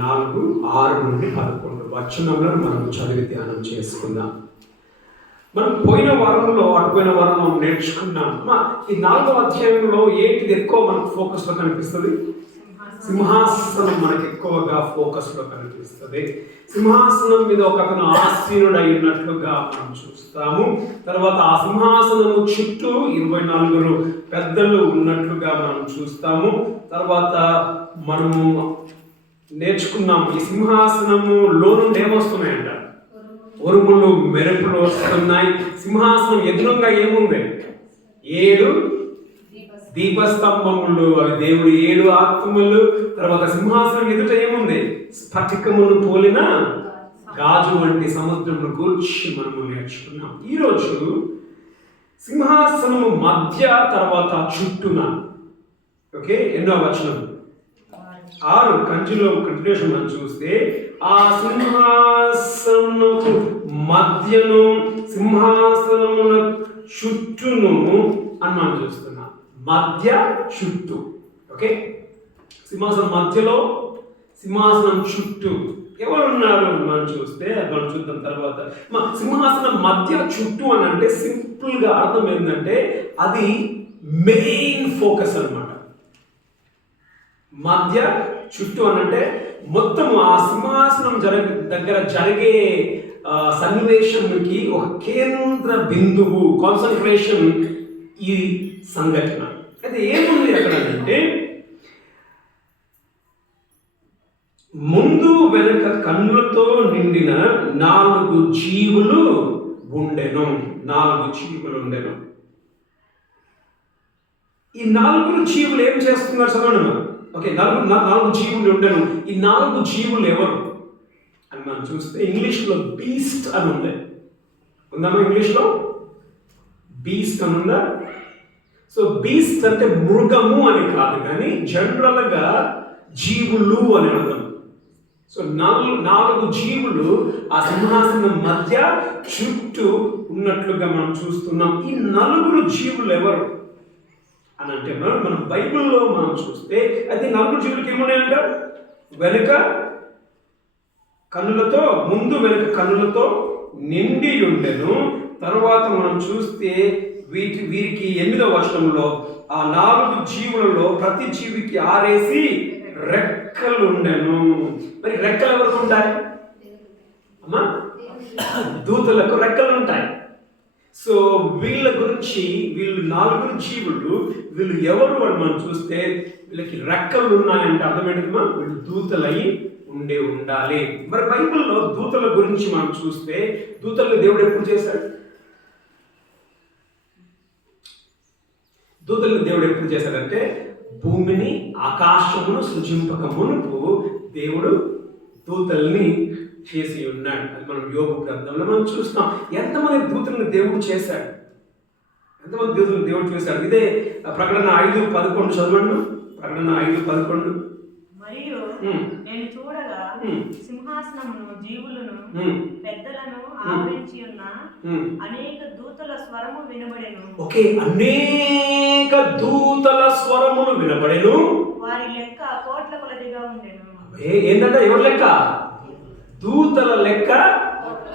4, 6 నుండి 11 వచనములను మనం చదివి ధ్యానం చేసుకుందాం. మనం పోయిన వారంలో నేర్చుకున్నాం. ఈ 4వ అధ్యాయంలో ఏంటిది ఎక్కువ మనకు ఫోకస్లో కనిపిస్తుంది? సింహాసనం మనకు ఎక్కువగా ఫోకస్లో కనిపిస్తుంది. సింహాసనం మీద ఒక అతను ఆసీనుడై ఉన్నట్లుగా మనం చూస్తాము. తర్వాత ఆ సింహాసనము చుట్టూ 24 పెద్దలు ఉన్నట్లుగా మనం చూస్తాము. తర్వాత మనము నేర్చుకున్నాం ఈ సింహాసనములో నుండి ఏమొస్తున్నాయంట? ఉరుములు, మెరుపులు వస్తున్నాయి. సింహాసనం ఎదురుగా ఏముంది? 7 దీపస్తంభములు, అవి దేవుడి 7 ఆత్మలు. తర్వాత సింహాసనం ఎదుట ఏముంది? స్ఫటికమును పోలిన గాజు వంటి సముద్రమును గూర్చి మనము నేర్చుకున్నాం. ఈరోజు సింహాసనము మధ్య, తర్వాత చుట్టూన. ఓకే, ఎన్నో వచనం? 6 కంటిన్యూషన్ మనం చూస్తే ఆ సింహాసనముకు మధ్యను, సింహాసనమున చుట్టూను అని మనం చూస్తున్నాం. మధ్య, చుట్టూ. ఓకే, సింహాసనం మధ్యలో, సింహాసనం చుట్టూ ఎవరు ఉన్నారు మనం చూస్తే మనం చూద్దాం తర్వాత. సింహాసనం మధ్య, చుట్టూ అని అంటే సింపుల్గా అర్థం ఏంటంటే అది మెయిన్ ఫోకస్ అన్నమాట. మధ్య, చుట్టూ అని అంటే మొత్తం ఆ సింహాసనం దగ్గర జరిగే సన్నివేశంకి ఒక కేంద్ర బిందువు, కాన్సన్ట్రేషన్ ఈ సంఘటన. అయితే ఏముంది అక్కడ అంటే ముందు వెనక కన్నులతో నిండిన 4 జీవులు ఉండెను. 4 జీవులు ఉండెను. ఈ 4 జీవులు ఏం చేస్తున్నారు చదవండి. ఓకే, 4 జీవులు ఉండెను. ఈ 4 జీవులు ఎవరు అని మనం చూస్తే ఇంగ్లీష్లో బీస్ట్ అని ఉంది. ఉందమ్మా ఇంగ్లీష్లో? బీస్ట్ అని ఉందా? సో బీస్ట్ అంటే మృగము అని కాదు, కానీ జనరల్గా జీవులు అని అర్థం. సో 4 జీవులు ఆ సింహాసనం మధ్య, చుట్టూ ఉన్నట్లుగా మనం చూస్తున్నాం. ఈ 4 జీవులు ఎవరు అని అంటే మనం బైబిల్లో మనం చూస్తే అది 4 జీవులకి ఏమున్నాయంట? వెనుక కన్నులతో, ముందు వెనుక కన్నులతో నిండి ఉండెను. తర్వాత మనం చూస్తే వీరికి 8వ వచనంలో ఆ 4 జీవులలో ప్రతి జీవికి 6 రెక్కలు ఉండెను. మరి రెక్కలు ఎవరికి ఉంటాయి అమ్మా? దూతలకు రెక్కలు ఉంటాయి. సో వీళ్ళ గురించి, వీళ్ళు 4 జీవులు, వీళ్ళు ఎవరు అని మనం చూస్తే వీళ్ళకి రెక్కలు ఉన్నాయంటే అర్థం ఏంటమ్మా? వీళ్ళు దూతలై ఉండాలి. మరి బైబిల్లో దూతల గురించి మనం చూస్తే దూతల్ని దేవుడు ఎప్పుడు చేశాడు? దూతల్ని దేవుడు ఎప్పుడు చేశాడంటే భూమిని, ఆకాశమును సృజింపక మునుపు దేవుడు దూతల్ని చేసి ఉన్నాడు. అది మనం యోబు గ్రంథంలో మనం చూస్తాం. ఎంతమంది దూతల్ని దేవుడు చేశాడు? ఎంతమంది దూతల్ని దేవుడు చేశాడు? ఇదే ప్రకటన 5:11 చదవండి. ప్రకటన 5:11. మరియు నేను చూడగా సింహాసనమును, జీవులను, పెద్దలను ఆవరించి ఉన్న అనేక దూతల స్వరము వినబడెను. ఓకే, అనేక దూతల స్వరములు వినబడెను. వారి లెక్క కోట్ల కొలదిగా ఉండెను. ఏంటంటే ఎవరి లెక్క? దూతల లెక్క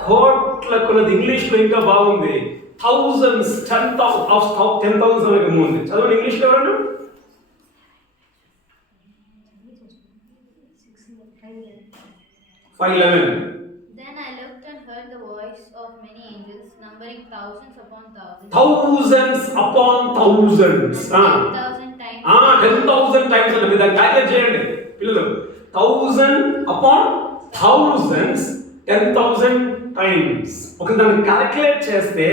కోట్ల కొలది. ఇంగ్లీష్లో ఇంకా బాగుంది, thousands, 10,000 ఉంది. చదవండి ఇంగ్లీష్లో ఎవరు? 5:11. Then I looked and heard the voice of many angels, numbering thousands upon thousands. Thousands upon thousands. 10,000 times. 10,000 times అంటే మీరు దాన్ని క్యాలిక్యులేట్ చేయండి పిల్లలు. 1000 upon thousands, 10,000 times. ఒక దాన్ని క్యాలిక్యులేట్ చేస్తే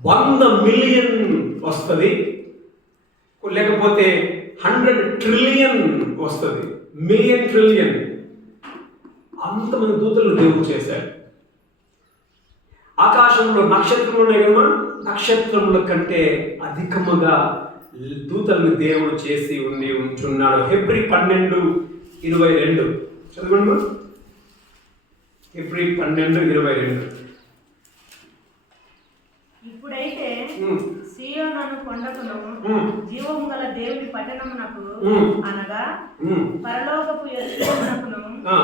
100 మిలియన్ వస్తుంది, లేకపోతే 100 ట్రిలియన్ వస్తుంది. మిలియన్, ట్రిలియన్, అంతమంది దూతలను దేవుడు చేశాడు. ఆకాశంలో నక్షత్రములు ఉన్నాయి కదా, నక్షత్రముల కంటే అధికముగా దూతలను దేవుడు చేసి ఉంటున్నాడు. హెబ్రీ 12:22 చదవండి. హెబ్రీ 12:22. ఇప్పుడైతే సీయోనును కొండకును ఉమ్, జీవము గల దేవుని పట్టణమునకు ఉమ్, అనగా ఉమ్. పరలోకపు యెరూషలేమునకును ఆ,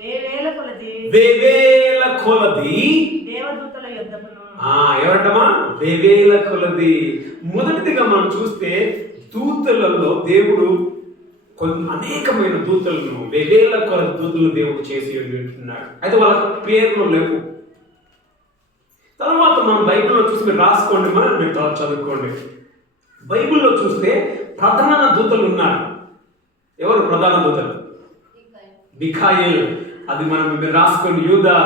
వేవేల కొలది వేవేల కొలది దేవదూతల యొద్దకును. ఎవరంటమా వేవేల కొలది. మొదటిదిగా మనం చూస్తే దూతలలో దేవుడు అనేకమైన దూతలను వేవేల కొలది దూతలను దేవుడు చేసి ఉంటున్నాడు. అయితే వాళ్ళ పేర్లు లేవు. తర్వాత మనం బైబిల్లో చూసి మీరు రాసుకోండి, మీరు తర్వాత చదువుకోండి. బైబిల్లో చూస్తే ప్రధాన దూతలు ఉన్నారు. ఎవరు ప్రధాన దూతలు? మిఖాయేల్. అది మనం మీరు రాసుకోండి. యూదా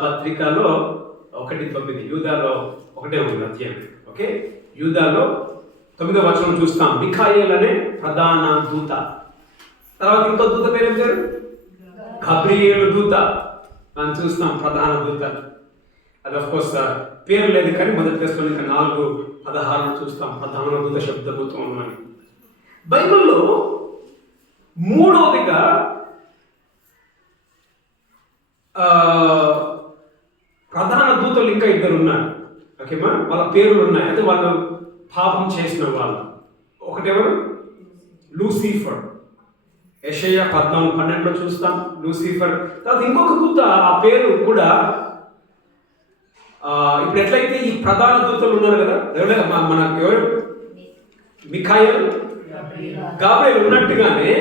పత్రికలో 1:9, యూదాలో 1 ఉంది అధ్యాయం. ఓకే, యూదాలో 9వ వచనం చూస్తాం. మిఖాయేల్ అనే ప్రధాన దూత. తర్వాత ఇంకో దూత పేరు ఏం పేరు? గబ్రియేలు దూత. మనం చూస్తాం ప్రధాన దూత. అది ఆఫ్ కోర్స్ పేరు లేదు కానీ మొదటి తెస్సలోనిక 4:16 చూస్తాం ప్రధాన దూత శబ్దభూతం ఉన్నాను. బైబిల్లో మూడవదిగా ప్రధాన దూతలు ఇంకా ఇద్దరు ఉన్నారు. ఓకేమా, వాళ్ళ పేర్లు ఉన్నాయి. అయితే వాళ్ళు పాపం చేసిన వాళ్ళు. ఒకటెవరు? లూసిఫర్. యెషయా 14:12 చూస్తాం లూసిఫర్. తర్వాత ఇంకొక దూత, ఆ పేరు కూడా ఇప్పుడు ఎట్లయితే ఈ ప్రధాన దూతలు ఉన్నారు కదా, మనకు ఎవరు? మిఖాయేల్, గాబ్రియల్ ఉన్నట్టుగానే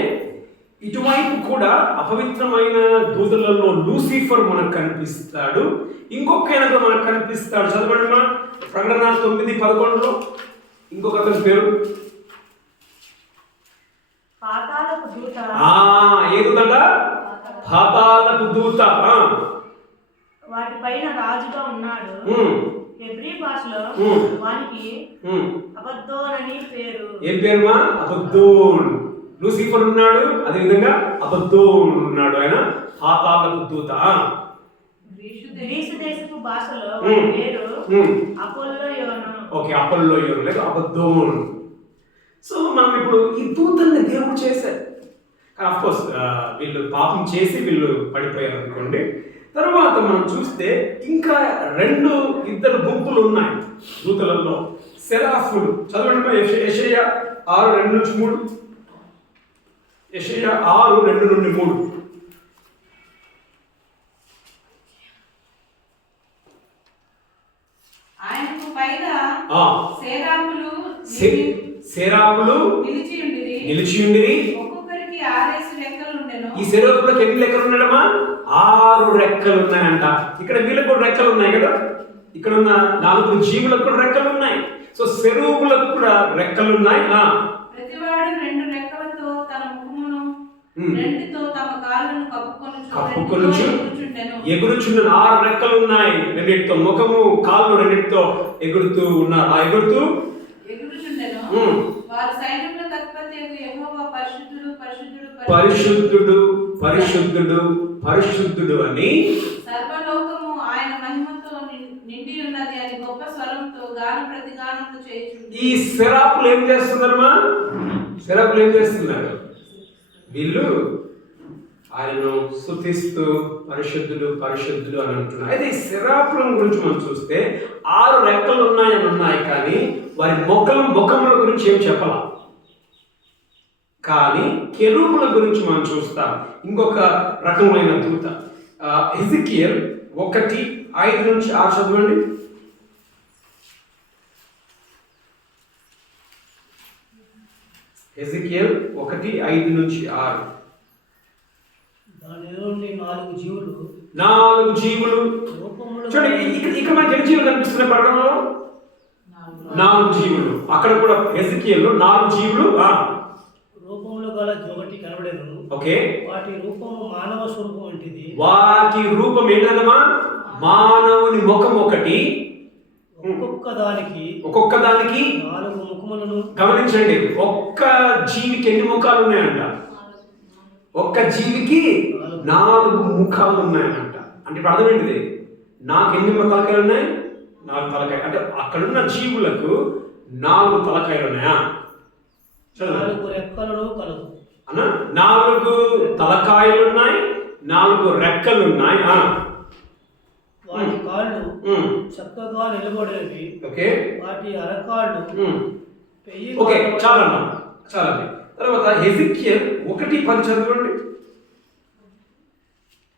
ఇటువైపు కూడా అపవిత్రమైన దూతలలో లూసిఫర్ మనకు కనిపిస్తాడు. ఇంకొక ఆయన మనకు కనిపిస్తాడు. చదవండి మా ప్రకటన 9:11. ఇంకొక అతని పేరు పాతాళపు దూత. ఏ దూత? పాతాళపు దూత. వాటిపైన రాజుగా ఉన్నాడు. హెబ్రీ భాషలో వానికి అబద్దోన్ అని పేరు. ఏం పేరుమా? అబద్దోన్. లూసిఫర్ ఉన్నాడు, అదే విధంగా అబద్దోన్ ఉన్నాడు. ఆయన పాతాళపు దూత. గ్రీసు దేశపు భాషలో పేరు అపోల్లోయోను. ఓకే, అపోల్లోయోను లేదా అబద్దోన్. సో మనం ఇప్పుడు ఈ దూతల్ని దేవుడు చేశారు. ఆఫ్ కోర్స్ వీళ్ళు పాపం చేసి వీళ్ళు పడిపోయారు అనుకోండి. తర్వాత మనం చూస్తే ఇంకా ఇద్దరు గుంపులు ఉన్నాయి దూతలలో. సెరాఫులు. చదవండి యెషయా 6:2-3. యెషయా 6:2-3. ఆయనకు పైగా సేరాపులు నిలిచియుండిరి. ఒక్కొక్కరికి 6 రెక్కలు ఉండెను. ఈ సెరాపులకు ఎన్ని రెక్కలు ఉన్నాయమ్మా? 6 రెక్కలు ఉన్నాయంట. ఇక్కడ వీళ్ళకు కూడా రెక్కలు ఉన్నాయి కదా. ఇక్కడ ఉన్న 4 జీవులకు కూడా రెక్కలు ఉన్నాయి. సో సెరూపులకు కూడా రెక్కలు ఉన్నాయి. ప్రతివాడు 2 రెక్కలతో తన ముఖమును 2తో తమ కాళ్ళను కప్పుకొనుచు ఎగురుచున్న 6 రెక్కలు ఉన్నాయి. 2తో ముఖము, కాళ్ళు 2తో ఎగురుతూ ఉన్నారు. ఎగురుచుండెను. వారు సైన్యములకు అధిపతియగు యెహోవా పరిశుద్ధుడు పరిశుద్ధుడు పరిశుద్ధుడు పరిశుద్ధుడు పరిశుద్ధుడు అని సర్వలోకము ఆయన మహిమతో నిండి ఉన్నది అని గొప్ప స్వరంతో గాన ప్రతిగానములు చేయుచుండు. ఈ సెరాపులు ఏం చేస్తున్నారమ్మా? సెరాపులు ఏం చేస్తున్నారు? వీళ్ళు ఆయనను స్తుతిస్తూ పరిశుద్ధుడు పరిశుద్ధుడు అని అంటున్నారు. అయితే ఈ సెరాపుల గురించి మనం చూస్తే 6 రెక్కలు ఉన్నాయని ఉన్నాయి, కానీ వారి ముఖముల గురించి ఏం చెప్పాల. కానీ కెరూబుల గురించి మనం చూస్తాం. ఇంకొక రకమైన దూత హెజికియల్ 1:5-6 చదవండి. హెజికియల్ 1:5-6. 4 జీవులు చూడండి. ఇక్కడ మనకి ఎన్ని జీవులు కనిపిస్తున్నాయి పట్టణంలో? 4 జీవులు. అక్కడ కూడా హెజికియల్లో 4 జీవులు రూపంలో గల ఒకటి కనబడేను. ఓకే, వాటి రూపము మానవ స్వరూపం వంటిది. వాటి రూపం ఏంటమ్మా? మానవుని ముఖం ఒకటి. ఒక్కొక్క దానికి 4 ముఖములను. గమనించండి, ఒక్క జీవికి ఎన్ని ముఖాలు ఉన్నాయంట? ఒక్క జీవికి 4 ముఖాలు ఉన్నాయనంట. అంటే ఇప్పుడు అర్థం ఏంటిది? నాకు ఎన్ని తలకాయలు ఉన్నాయి? 4 తలకాయలు. అంటే అక్కడున్న జీవులకు 4 తలకాయలు ఉన్నాయా? 4 రెక్కలను కలవు అన్న. 4 తలకాయలు ఉన్నాయి, 4 రెక్కలు ఉన్నాయి. వాటి కాళ్ళు చక్కగా నిలబడేవి. ఓకే, వాటి అరకాళ్ళు ఓకే, చాలన్నా చాలండి. తర్వాత హెజిక్యల్ 1:10 చదవండి.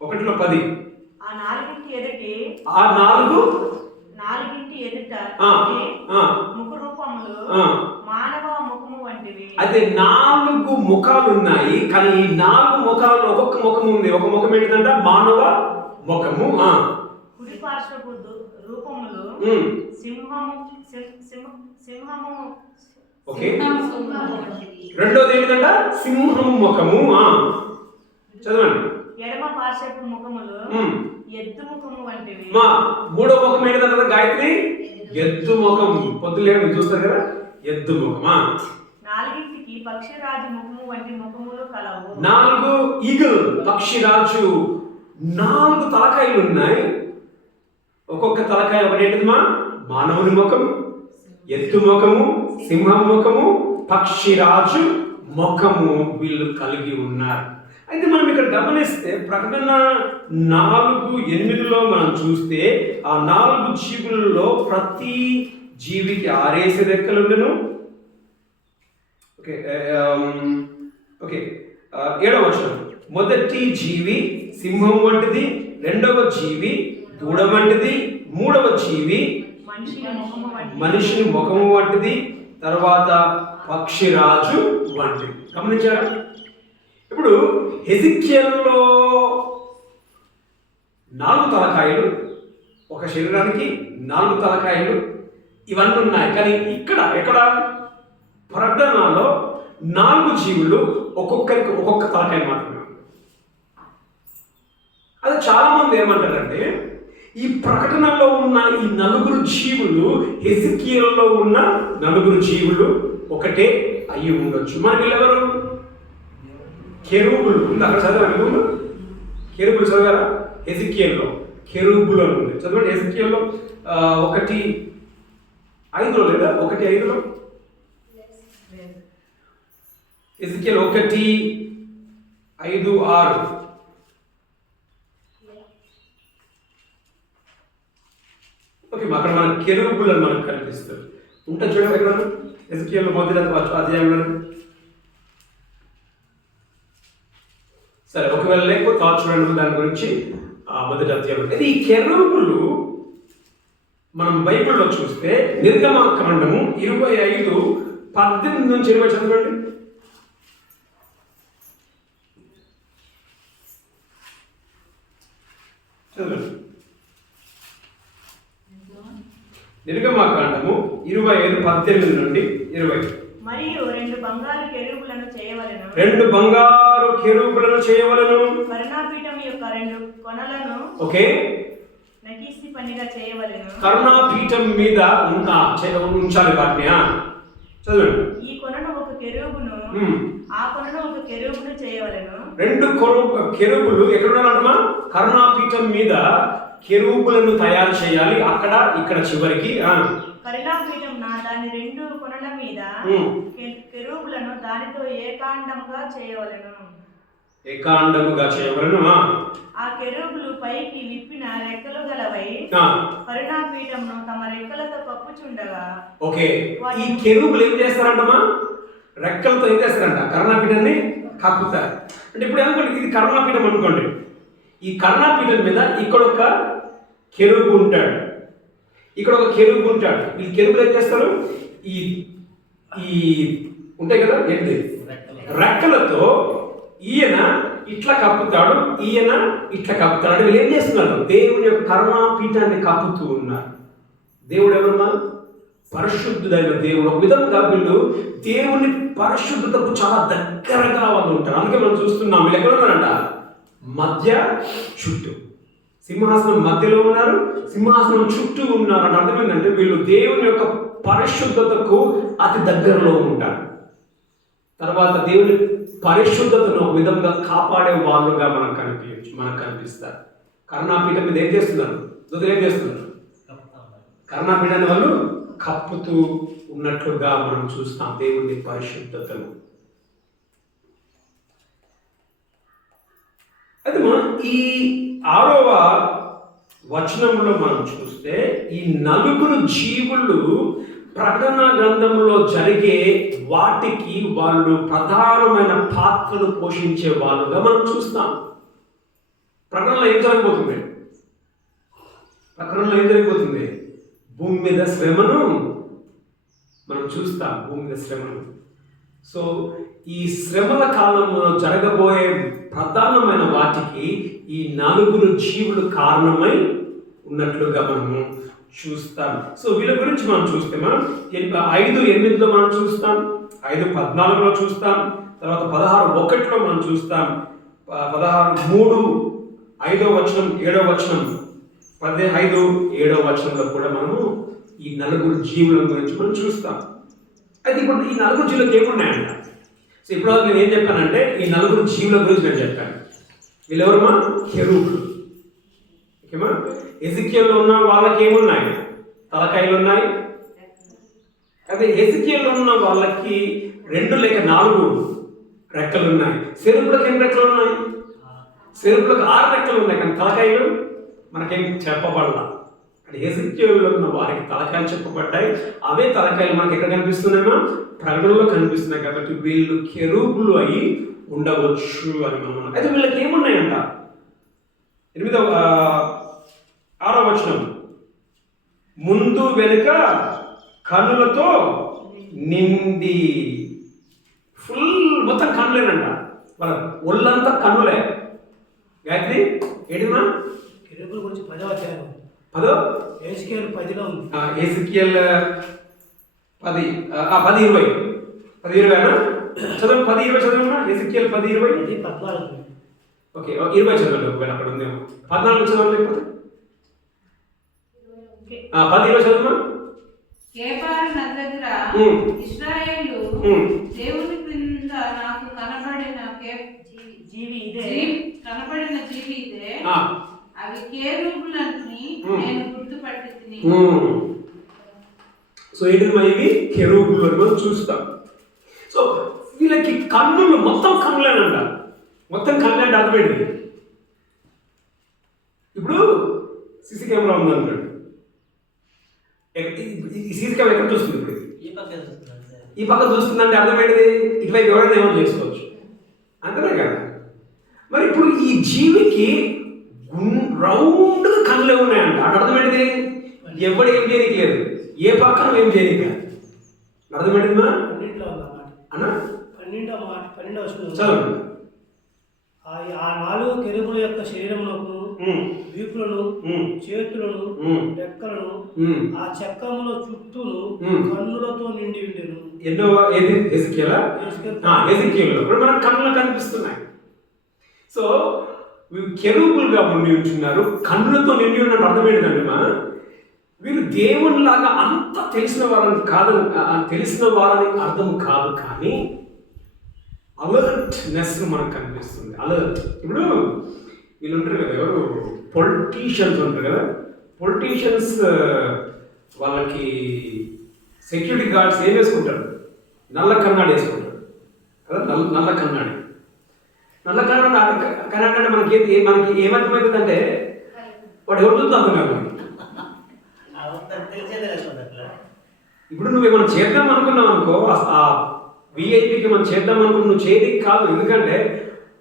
1:10. ఆ నాలుగింటి ఎదుటి ఆ నాలుగింటి ఎదుట ముఖ రూపములు మానవ ముఖము వంటివి. అయితే 4 ముఖాలు ఉన్నాయి, కానీ ఈ 4 ముఖాలు ఒక్కొక్క ముఖం ఉంది. ఒక ముఖం ఏంటంటే మానవ ముఖము. కుడి పార్శ్వపు రూపములు సింహము. ఓకే, రెండోది ఏంటంటే సింహము ముఖము. చదవండి. ఎడమ పార్శ్వపు ముఖములు ఎద్దు ముఖము వంటివి. మూడో ముఖం ఏంటంటే గాయత్రి ఎద్దు ముఖం. పొద్దులేడు చూస్తారు కదా, ఎద్దు ముఖమా. నాలుగింటికి పక్షిరాజు ముఖము వంటి ముఖములు కలవు. 4 ఈగల్ పక్షిరాజు 4 తలకాయలు ఉన్నాయి. ఒక్కొక్క తలకాయ ఒకటేంటిదిమా మానవుని ముఖం, ఎద్దు ముఖము, సింహం ముఖము, పక్షిరాజు ముఖము వీళ్ళు కలిగి ఉన్నారు. అయితే మనం ఇక్కడ గమనిస్తే ప్రకటన 4:8లో మనం చూస్తే ఆ 4 జీవులలో ప్రతి జీవికి 6 రెక్కలుండెను. ఓకే ఓకే 7వ వచనం. మొదటి జీవి సింహం వంటిది, రెండవ జీవి దూడ వంటిది, మూడవ జీవి మనిషిని ముఖము వంటిది, తర్వాత పక్షిరాజు వంటిది. గమనించారా? ఇప్పుడు హెజిక్యల్లో 4 తలకాయలు, ఒక శరీరానికి 4 తలకాయలు ఇవన్నీ ఉన్నాయి. కానీ ఎక్కడ ప్రకటనలో 4 జీవులు ఒక్కొక్కరికి ఒక్కొక్క తలకాయ మాత్రమే. అది చాలా మంది ఏమంటారంటే ఈ ప్రకటనలో ఉన్న ఈ 4 జీవులు హెజిక్యల్లో ఉన్న 4 జీవులు ఒకటే అయ్యి ఉండొచ్చు. మనకి ఎవరు? కెరూబులు ఉంది. అక్కడ చదవండి, కెరూబులు చదివారా? హెజిక్యల్లో కెరూబులు అని ఉంది. చదవండి. హెజిక్యల్లో 1:5 లేదా 1:5. హెజిక్యల్ 1:5-6. ఓకే, అక్కడ మన కెరూబులు అని మనకు కనిపిస్తుంది. ఉంటుంది చూడండి ఎక్కడ హెజిక్యల్లో మొదటి అధ్యాయంలో. సరే, ఒకవేళ లేకపోతే చూడండి దాని గురించి మొదటి అధ్యాయం. అయితే ఈ కెరూబులు మనం బైబిల్లో చూస్తే నిర్గమాకాండము 25:18 నుంచి 20 చదవండి. నిర్గమాకాండము 25:18 నుండి 20. మరియు 2 బంగారు కెరూబులను చేయవలెను. 2 బంగారు కెరూబులను చేయవలెను. కరుణాపీఠం యొక్క 2 కొనలను ఓకే నకిసి పనిగా చేయవలెను. కరుణాపీఠం మీద ఉంచాలి వాటిని. చదవండి. ఈ కొనను ఒక కెరూబును, ఆ కొనను ఒక కెరూబును చేయవలెను. 2 కెరూబులు ఎక్కడ ఉన్నారమ్మా? కరుణాపీఠం మీద కెరూబులను తయారు చేయాలి. అక్కడ ఇక్కడ చివరికి కరుణాపీఠం దాని 2 కొనల మీద కెరూబులను దానితో ఏకాండముగా చేయవలెను. ఆ కెరూబులు పైకి విప్పిన రెక్కలు గలవై కరుణాపీఠమును తమ రెక్కలతో కప్పుచుండగా. ఓకే, ఈ కెరూబులు ఏం చేస్తారంటమ్మా? రెక్కలతో ఏం చేస్తారంట? కరుణాపీఠాన్ని కప్పుతారు. అంటే ఇప్పుడు ఏమనుకోండి, ఇది కరుణాపీఠం అనుకోండి. ఈ కరుణాపీఠం మీద ఇక్కడ ఒక కెరూబు ఉంటాడు, ఇక్కడ ఒక కెరూబు ఉంటాడు. ఈ కెరూబులు ఏం చేస్తారు? ఈ ఉంటాయి కదా ఏంటి రెక్కలతో ఈయన ఇట్లా కప్పుతాడు, ఈయన ఇట్లా కప్పుతాడు. అంటే వీళ్ళు ఏం చేస్తున్నారు? దేవుని యొక్క కరుణాపీఠాన్ని కప్పుతూ ఉన్నారు. దేవుడు ఎవరన్నా? పరిశుద్ధుడైన దేవుడు. ఒక విధంగా వీళ్ళు దేవుని పరిశుద్ధతకు చాలా దగ్గరగా వాళ్ళు ఉంటారు. అందుకే మనం చూస్తున్నాం వీళ్ళు ఎక్కడ ఉన్నారంట? మధ్య చుట్టూ. సింహాసనం మధ్యలో ఉన్నారు, సింహాసనం చుట్టూ ఉన్నారు. అంటే అర్థమైందంటే వీళ్ళు దేవుని యొక్క పరిశుద్ధతకు అతి దగ్గరలో ఉంటారు. తర్వాత దేవుని పరిశుద్ధతను ఒక విధంగా కాపాడే వాళ్ళుగా మనకు కనిపిస్తారు. కరుణాపీఠం మీద ఏం చేస్తున్నారు? ఏం చేస్తున్నారు? కరుణాపీఠాన్ని వాళ్ళు కప్పుతూ ఉన్నట్లుగా మనం చూస్తాం దేవుని పరిశుద్ధతను. అయితే మనం ఈ 6వ వచనంలో మనం చూస్తే ఈ 4 జీవులు ప్రకటన గ్రంథంలో జరిగే వాటికి వాళ్ళు ప్రధానమైన పాత్రలు పోషించే వాళ్ళుగా మనం చూస్తాం. ప్రకటనలో ఏం జరగబోతుంది? ప్రకటనలో ఏం జరగబోతుంది? భూమి మీద శ్రమను మనం చూస్తాం. భూమి మీద శ్రమను. సో ఈ శ్రమల కాలంలో జరగబోయే ప్రధానమైన వాటికి ఈ 4 జీవులు కారణమై ఉన్నట్లుగా మనము చూస్తాం. సో వీళ్ళ గురించి మనం చూస్తే మనం 5:8లో మనం చూస్తాం, 5:14లో చూస్తాం, తర్వాత 16:1లో మనం చూస్తాం, 16:3, 5వ వచనం, 7వ వచనం, 15, 7వ వచనంలో కూడా మనము ఈ 4 జీవుల గురించి మనం చూస్తాం. అయితే ఇప్పుడు ఈ 4 జీవులకు ఏమున్నాయంట? సో ఇప్పుడు నేను ఏం చెప్పానంటే ఈ 4 జీవుల గురించి నేను చెప్పాను. వీళ్ళెవరమ్మా? కెరూబులు. ఓకేమా? ఎజికియల్లో ఉన్న వాళ్ళకి ఏమున్నాయి? తలకాయలు ఉన్నాయి. అదే ఎజికియల్లో ఉన్న వాళ్ళకి 2 లేక 4 రెక్కలు ఉన్నాయి. సెరుపులకు ఎన్ని రెక్కలు ఉన్నాయి? సెరుపులకు 6 రెక్కలు ఉన్నాయి. కానీ తలకాయలు మనకేం చెప్పబడలా. అంటే ఎజికియల్లో ఉన్న వారికి తలకాయలు చెప్పబడ్డాయి. అవే తలకాయలు మనకి ఎక్కడ కనిపిస్తున్నాయమా? ప్రకటనలో కనిపిస్తున్నాయి. కాబట్టి వీళ్ళు కెరూబులు అయి ఉండవచ్చు అని మనం. అయితే వీళ్ళకి ఏమున్నాయంట? 6వ వచనం, ముందు వెనుక కన్నులతో నిండి. ఫుల్ మొత్తం కన్నులేనంట. వాళ్ళ ఒళ్ళంతా కన్నులే. గాయత్రి ఏంటిమా? కెరూబుల గురించి 10వ అధ్యాయం 10 ఎజికియల్ 10లో ఉంది. ఎజికియల్ 10:20 చదవండి. 10:20 చదవమ్మా. ఎజికియల్ 10:20. ఇది 14. ఓకే, 20 చదవండి. ఒకవేళ అక్కడ ఉందేమో 14 చదవండి. లేకపోతే 10:20 చదవమ్మా. కేబారు నది దగ్గర ఇశ్రాయేలు దేవుని క్రింద నాకు కనబడిన జీవి ఇదే. కనబడిన జీవి ఇదే. అవి కెరూబులని నేను గుర్తుపట్టి. సో ఏంటమ్మా ఇవి? కెరూబులు అని మనం చూస్తాం. సో వీళ్ళకి కన్నులు మొత్తం కన్నులేనంట. మొత్తం కన్నులే అంటే అర్థం ఏంటి? ఇప్పుడు సీసీ కెమెరా ఉందనుకోండి. ఈ సీసీ కెమెరా ఎక్కడ చూస్తుంది? ఇప్పుడు ఈ పక్క చూస్తుందంటే అర్థం ఏంటిది? ఇటువైపు ఎవరైనా ఏమైనా చేసుకోవచ్చు, అంతేనే కదా. మరి ఇప్పుడు ఈ జీవికి రౌండ్గా కన్నులే ఉన్నాయంట. అక్కడ అర్థం ఏంటిది? ఎవడు ఏం చేయలేదు, ఏ పక్కన ఏం చేయలేదు. అర్థం ఏంటిమా? 12లో ఉందన్నమాట. అన్నా 12వ వచనం చదవండి. ఆ 4 కెరూబుల యొక్క శరీరములను, వీపులను, చేతులను, రెక్కలను, ఆ చక్రముల చుట్టూను కన్నులతో నిండి ఉండెను. ఏది? ఎజికియల్. ఎజికియల్లో కూడా మనకు కన్నులు కనిపిస్తున్నాయి. సో కెరూబులుగా ఉండి ఉంటున్నారు, కన్నులతో నిండి ఉన్నట్టు అర్థం ఏంటంటే వీరు దేవునిలాగా అంత తెలిసిన వారని కాదు, తెలిసిన వారని అర్థం కాదు, కానీ అలర్ట్నెస్ మనకు కనిపిస్తుంది. అలర్ట్. ఇప్పుడు వీళ్ళు ఉంటారు కదా, ఎవరు? పొలిటీషియన్స్ ఉంటారు కదా. పొలిటీషియన్స్ వాళ్ళకి సెక్యూరిటీ గార్డ్స్ ఏం వేసుకుంటారు? నల్ల కన్నాడు వేసుకుంటారు కదా. నల్ల కన్నాడు. నల్ల కన్నాడు అంటే మనకి ఏమర్థమవుతుంది అంటే వాడు ఎవరు చూద్దాం అర్థం కాదు. ఇప్పుడు నువ్వేమైనా చేద్దాం అనుకున్నావు అనుకో, ఆ విఐపికి మనం చేద్దాం అనుకున్న నువ్వు చేయడానికి కాదు. ఎందుకంటే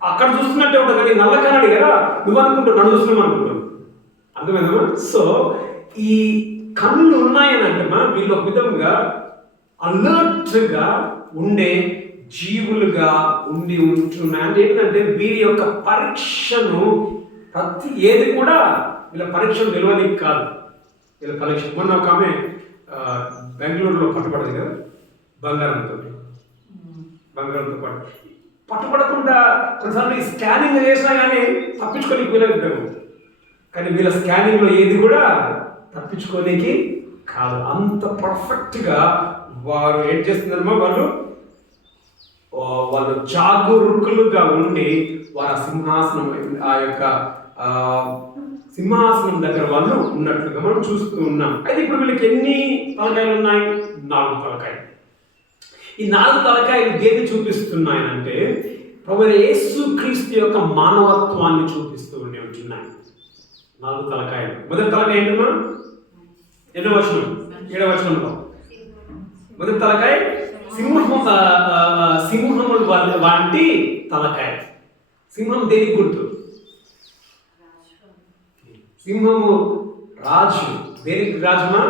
అక్కడ చూస్తున్నట్టే ఉంటుంది, కానీ నల్ల కన్నాడు కదా, నువ్వు అనుకుంటావు నన్ను చూస్తున్నావు అనుకుంటావు. అర్థమైందమ్మా? సో ఈ కన్నులు ఉన్నాయని అంటే వీళ్ళు ఒక విధంగా అలర్ట్గా ఉండే జీవులుగా ఉంటున్నాయి. అంటే ఏంటంటే వీరి యొక్క పరీక్షను ఏది కూడా వీళ్ళ పరీక్షను నిలవనికి కాదు. వీళ్ళ పరీక్ష మొన్న ఒక ఆమె బెంగళూరులో పట్టుబడదు కదా, బంగారంతో పాటు పట్టుబడకుండా కొన్నిసార్లు స్కానింగ్ చేసినా కానీ తప్పించుకోనికి వీలవుతాము. కానీ వీళ్ళ స్కానింగ్లో ఏది కూడా తప్పించుకోనికి కాదు. అంత పర్ఫెక్ట్గా వారు ఏం చేస్తున్నారమ్మా, వాళ్ళు జాగరూకులుగా ఉండి వారు సింహాసనం, ఆ యొక్క సింహాసనం దగ్గర వాళ్ళు ఉన్నట్లుగా మనం చూస్తూ ఉన్నాం. అయితే ఇప్పుడు వీళ్ళకి ఎన్ని తలకాయలు ఉన్నాయి? 4 తలకాయలు. ఈ 4 తలకాయలు దేన్ని చూపిస్తున్నాయంటే ప్రభువైన యేసుక్రీస్తు యొక్క మానవత్వాన్ని చూపిస్తూ ఉంటున్నాయి. 4 తలకాయలు. మొదటి తలకాయ ఏంటమ్మా? 7వ వచనం 7వ వచనంలో మొదటి తలకాయ సింహములు వంటి తలకాయ. సింహం దేనికి గుర్తు? సింహము రాజు. దేనికి రాజుమా?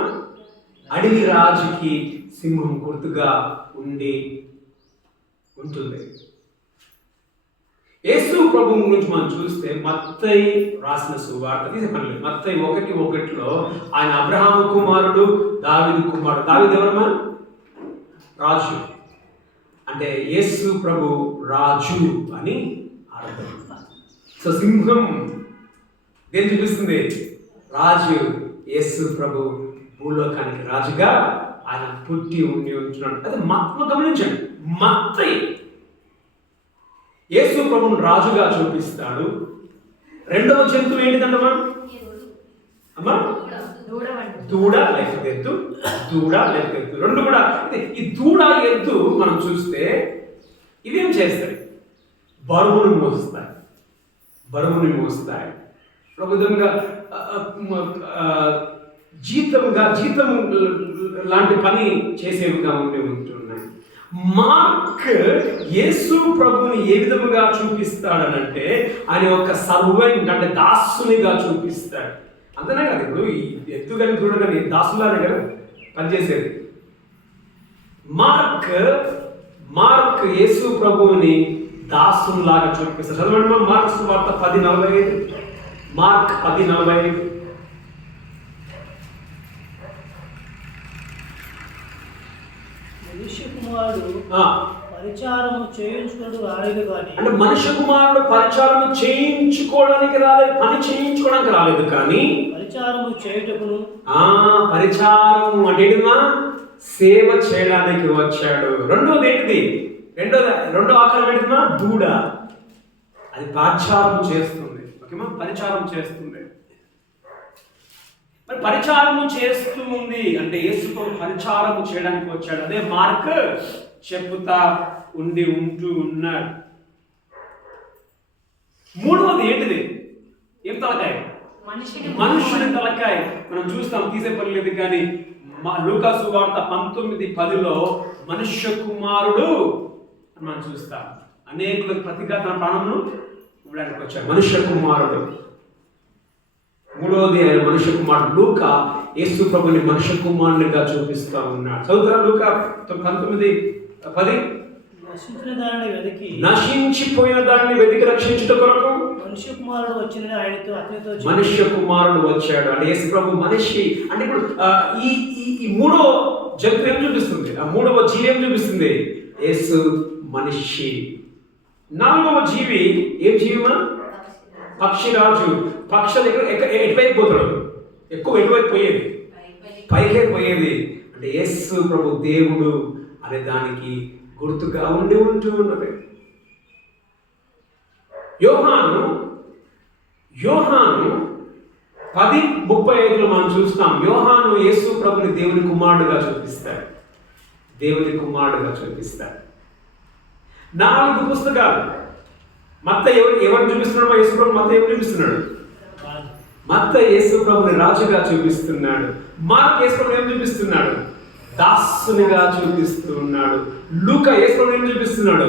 అడవి రాజుకి సింహం గుర్తుగా ఉంటుంది. యేసు ప్రభువు గురించి మనం చూస్తే మత్తయి రాసిన సువార్త తీసేపనిలేదు. మత్తయి 1:1 ఆయన అబ్రహాము కుమారుడు, దావీదు కుమారుడు. దావీదు ఎవరమ్మా? రాజు. అంటే యేసు ప్రభు రాజు అని అర్థం. సో సింహం దేని చూపిస్తుంది? రాజు. యేసు ప్రభు భూలోకానికి రాజుగా ఆయన పుట్టి ఉంటున్నాడు. అదే గమనించండి, మత్తయి యేసు ప్రభువును రాజుగా చూపిస్తాడు. రెండవ జంతువు ఏంటిదంటమ్మా? అమ్మా, దూడ లేకపోతే ఎద్దు. దూడ లేకపోతే ఎద్దు, రెండు కూడా. ఈ దూడ ఎద్దు మనం చూస్తే ఇవేం చేస్తాయి? బరువును మోస్తాయి. ఒక విధంగా జీతం లాంటి పని చేసేవిగా ఉంటున్నాయి. మార్క్ యేసు ప్రభుని ఏ విధముగా చూపిస్తాడనంటే ఆయన ఒక సర్వెంట్, అంటే దాసునిగా చూపిస్తాడు. అంతనే కదా, ఇప్పుడు ఈ ఎత్తు కానీ దూడ కానీ దాసులానే కదా పనిచేసేది. మార్క్ యేసు ప్రభువుని దాసులాగా చూపిస్తాడు. చదవండి మార్క్ సువార్త 10:45. మార్క్ 10:45. మనుష్య కుమారుడు పరిచారము చేయించుకోవడం రాలేదు కానీ, అంటే మనుష్య కుమారుడు పరిచారము చేయించుకోవడానికి రాలేదు, పని చేయించుకోవడానికి రాలేదు కానీ పరిచారము చేయుటకును. పరిచారం అంటే సేవ చేయడానికి వచ్చాడు. రెండోది ఏంటిది? రెండో ఆకారం ఏంటిమా? దూడ. అది పరిచారం చేస్తుంది. ఓకేమా? పరిచారం చేస్తుంది. మరి పరిచారము చేస్తూ ఉంది అంటే యేసు పరిచారము చేయడానికి వచ్చాడు. అదే మార్క్ చెప్పుతా ఉంటూ ఉన్నాడు. మూడవది ఏంటిది? ఏం తలకాయ? మనుషుని తలకాయ. మనం చూస్తాం, తీసే పని లేదు కానీ లూకా సువార్త 19:10 మనుష్య కుమారుడు అని మనం చూస్తాం. అనేకులకు ప్రతిగా తన ప్రాణమును ఇవ్వడానికి వచ్చాడు మనుష్య కుమారుడు. మూడవది ఆయన మనుష్య కుమారుడు. లూకా యేసు ప్రభుని మనుష్య కుమారునిగా చూపిస్తూ ఉన్నాడు. చదువుతారా? లూకా 19:10. నశించిపోయిన దానిని వెతికి రక్షించుట కొరకు మనుష్య కుమారుడు వచ్చిన ఆయనతో అతనితో మనుష్య కుమారుడు వచ్చాడు. అంటే యేసు ప్రభు మనిషి. అంటే ఇప్పుడు ఈ మూడో జంతువు ఏం చూపిస్తుంది? ఆ మూడవ జీవి ఏం చూపిస్తుంది? యేసు మనిషి. నాలుగవ జీవి ఏం జీవమా? పక్షిరాజు. పక్షి దగ్గర ఎటువైపు పోతాడు? ఎక్కువ ఎటువైపు పోయేది? పైకే పోయేది. అంటే యేసు ప్రభు దేవుడు అనే దానికి గుర్తుగా ఉంటూ ఉన్నది. యోహాను 10:35 మనం చూస్తాం. యోహాను యేసు ప్రభుని దేవుని కుమారుడుగా చూపిస్తాడు. 4 పుస్తకాలు. మత్తయి ఎవరిని చూపిస్తున్నాడు? యేసు ప్రభు. మత్తయి ఎవరు చూపిస్తున్నాడు? మత్తయి యేసు ప్రభుని రాజుగా చూపిస్తున్నాడు. మార్క్ యేసు ప్రభుని ఏం చూపిస్తున్నాడు? దాసునిగా చూపిస్తూ ఉన్నాడు. లూకా యేసు ప్రభుని ఏం చూపిస్తున్నాడు?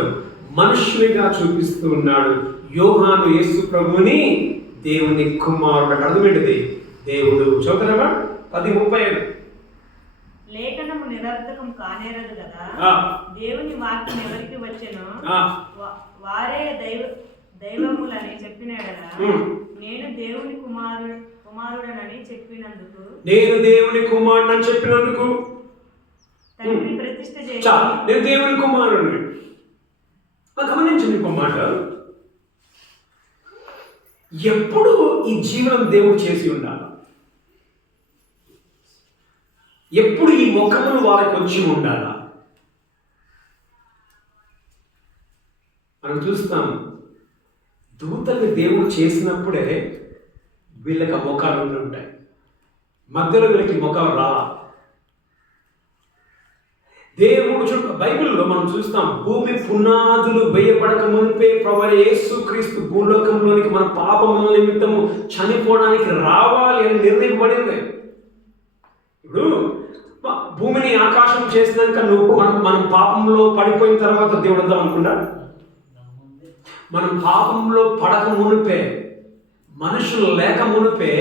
మనుషునిగా చూపిస్తూ ఉన్నాడు. యోహాను యేసు ప్రభుని దేవుని కుమారుడు. అర్థం ఏంటిది? దేవుడు. చదువుతారా? 10:35. లేఖనము నిరర్థకం కానేరదు కదా, దేవుని వాక్యం ఎవరికి వచ్చెనో వారే దైవములని చెప్పినాడరా, నేను దేవుని కుమారుడనని చెప్పినందుకు తండ్రి ప్రతిష్ఠ చేసి నేను దేవుని కుమారుడిని. గమనించండి ఒక మాట. ఎప్పుడు ఈ జీవనం దేవుడు చేసి ఉండాలి? ఎప్పుడు ఈ ముఖములు వారికి వచ్చి ఉండాలా? మనం చూస్తాం, దూతల్ని దేవుడు చేసినప్పుడే వీళ్ళకి ఆ ముఖాలు ఉంటాయి. మధ్యలో వీళ్ళకి ముఖాలు రాలా. దేవుడు బైబిల్లో మనం చూస్తాం, భూమి పునాదులు వేయబడక మునిపే ప్రభువైన యేసుక్రీస్తు భూలోకంలోనికి మన పాపముల నిమిత్తము చనిపోవడానికి రావాలి అని నిర్ణయింపబడింది. ఇప్పుడు భూమిని ఆకాశం చేసినాక మనం పాపంలో పడిపోయిన తర్వాత దేవుడు వద్దాం అనుకుంటా. మనం పాపంలో పడక మునిపే, మనుషులు లేక మునిపే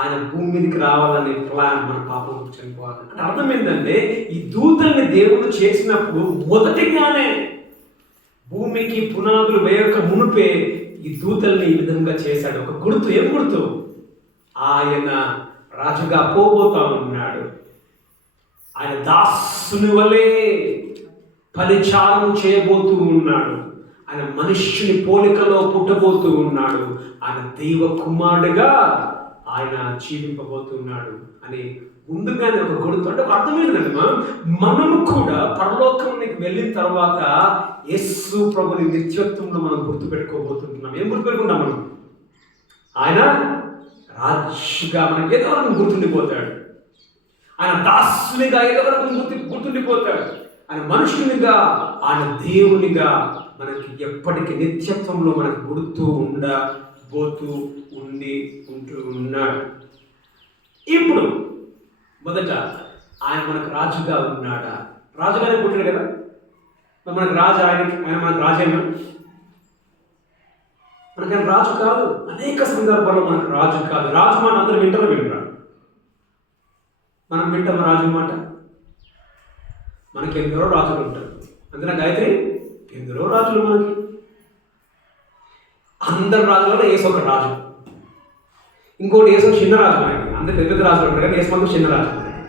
ఆయన భూమి మీదకి రావాలనే ప్లాన్. మన పాపం చనిపోవాలి అంటే అర్థం ఏంటంటే, ఈ దూతల్ని దేవుడు చేసినప్పుడు మొదటిగానే భూమికి పునాదులు వేయక మునిపే ఈ దూతల్ని ఈ విధంగా చేశాడు. ఒక గుర్తు, ఏం గుర్తు? ఆయన రాజుగా పోబోతా ఉన్నాడు. ఆయన దాసుని వలె పరిచారం చేయబోతూ ఉన్నాడు. ఆయన మనుష్యుని పోలికలో పుట్టబోతూ ఉన్నాడు. ఆయన దైవ కుమారుడుగా ఆయన జీవింపబోతున్నాడు అని ముందుగానే ఒక గుర్తు. అంటే ఒక అర్థమైందండి, మనము కూడా పరలోకానికి వెళ్ళిన తర్వాత యేసు ప్రభుని నిత్యత్వంలో మనం గుర్తుపెట్టుకోబోతున్నాం. ఏం గుర్తుపెట్టుకుంటాం మనం? ఆయన రాజుగా మనకి ఏదో వరకు గుర్తుండిపోతాడు. ఆయన దాసునిగా ఏదో వరకు గుర్తుండిపోతాడు. ఆయన మనుషునిగా, ఆయన దేవునిగా మనకి ఎప్పటికీ నిత్యత్వంలో మనకు గుర్తు ఉండబోతూ ఉంటూ ఉన్నాడు. ఇప్పుడు మొదట ఆయన మనకు రాజుగా ఉన్నాడా? రాజుగానే పుట్టాడు కదా. మనకు రాజు ఆయన మనకు రాజేనా? మనకి రాజు కాదు. అనేక సందర్భాల్లో మనకు రాజు కాదు. రాజు మాట అందరూ వింటారా? మనం వింటాం రాజు మాట. మనకి ఎందరో రాజులు ఉంటారు. అందులో గాయత్రి ఎందరో రాజులు మనకి. అందరు రాజులలో యేసు ఒక రాజు. ఇంకోటి యేసు చిన్న రాజు మనకి. అందరు పెద్ద రాజులు ఉంటారు కానీ యేసు మాత్రం చిన్న రాజు మనకి.